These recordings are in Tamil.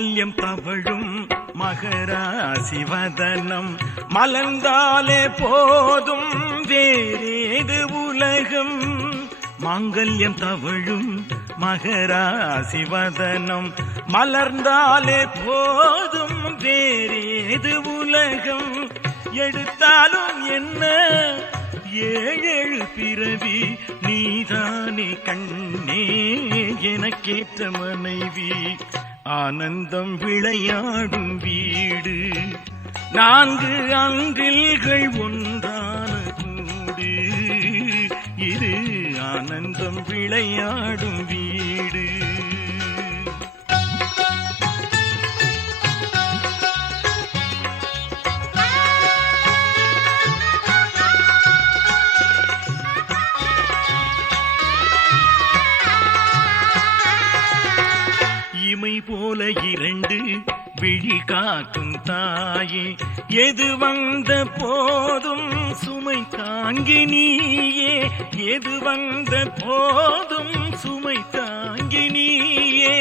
மாங்கல்யம் தவழும் மகராசிவதனம் மலர்ந்தாலே போதும் வேறேது உலகம். மாங்கல்யம் தவழும் மகராசிவதனம் மலர்ந்தாலே போதும் வேறேது உலகம். எடுத்தாலும் என்ன ஏழேழு பிறவி நீதானே கண்ணே எனக்கேற்ற மனைவி. ஆனந்தம் விளையாடும் வீடு 4 அன்றில்கள் ஒன்றான கூடு. இது ஆனந்தம் விளையாடும் வீடு. இமை போல 2 விழி காக்கும் தாயே எது வந்த போதும் சுமை தாங்கி நீயே. எது வந்த போதும் சுமை தாங்கி நீயே.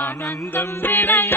ஆனந்தம் விளையாடும்